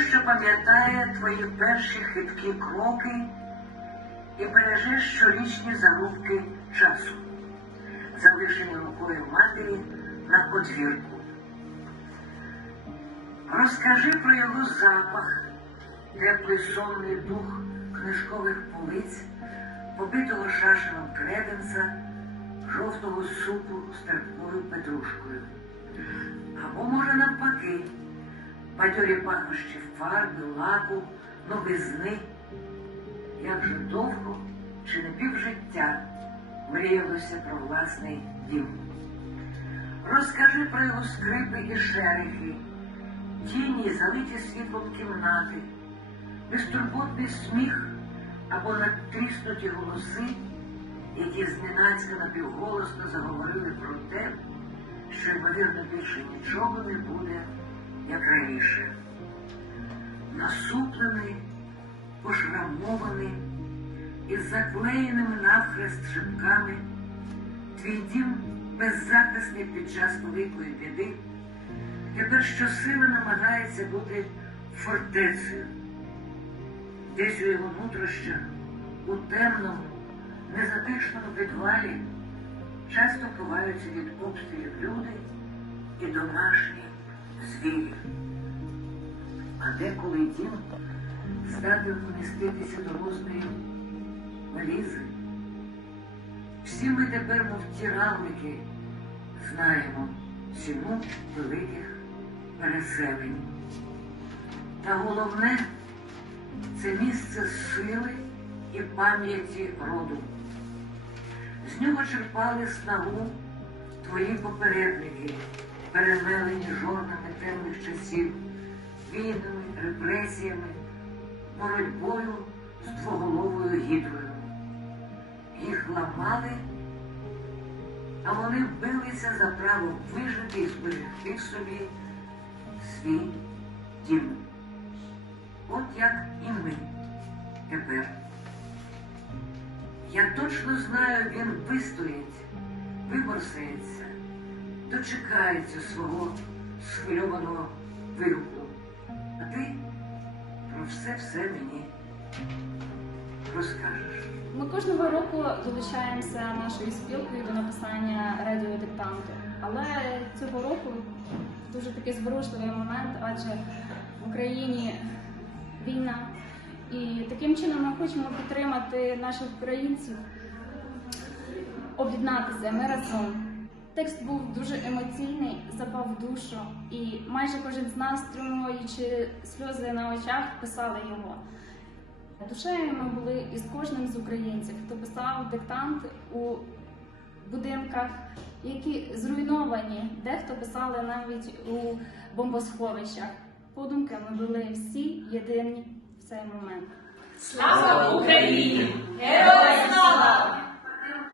що пам'ятає твої перші хиткі кроки і береже щорічні зарубки часу, залишені рукою матері на подвірку. Розкажи про його запах, теплий сонний дух книжкових полиць, побитого шашином креденса, жовтого супу з терпкою петрушкою. Або, може, навпаки, бадьорі пахощі фарби, лаку, новизни. Як же довго чи не півжиття мріялося про власний дім. Розкажи про його скрипи і шерехи, тіні, залиті світлом кімнати, безтурботний сміх або надтріснуті голоси, які зненацька напівголосно заговорили про те, що, ймовірно, більше нічого не буде, як раніше. Насуплений, пошрамований, із заклеєними навхрест шибками, твій дім беззахисний під час великої біди, тепер щосили намагається бути фортецею. Десь у його нутрощах, у темному, незатишному підвалі часто ховаються від обстрілів люди і домашні звірі. А деколи дім здатен вміститися до розмірів валізи. Всі ми тепер, мов ті равники, знаємо ціну великих переселень. Та головне це місце сили і пам'яті роду. З нього черпали снагу твої попередники, перемелені жорнами темних часів, війнами, репресіями, боротьбою з двоголовою гідрою. Їх ламали, а вони билися за право вижити і зберегти собі свій дім. От як і ми тепер. Я точно знаю, він вистоїть, виборсається, дочекається свого схвильованого вигуку. А ти про все-все мені розкажеш. Ми кожного року долучаємося нашою спілкою до написання радіодиктанту. Але цього року дуже такий зворушливий момент, адже в Україні війна. І таким чином ми хочемо підтримати наших українців, об'єднатися ми разом. Текст був дуже емоційний, запав душу, і майже кожен з нас, стримуючи сльози на очах, писали його. Душею ми були із кожним з українців, хто писав диктант у будинках, які зруйновані, дехто писали навіть у бомбосховищах. Подумки ми були всі єдині в цей момент. Слава Україні! Героям слава!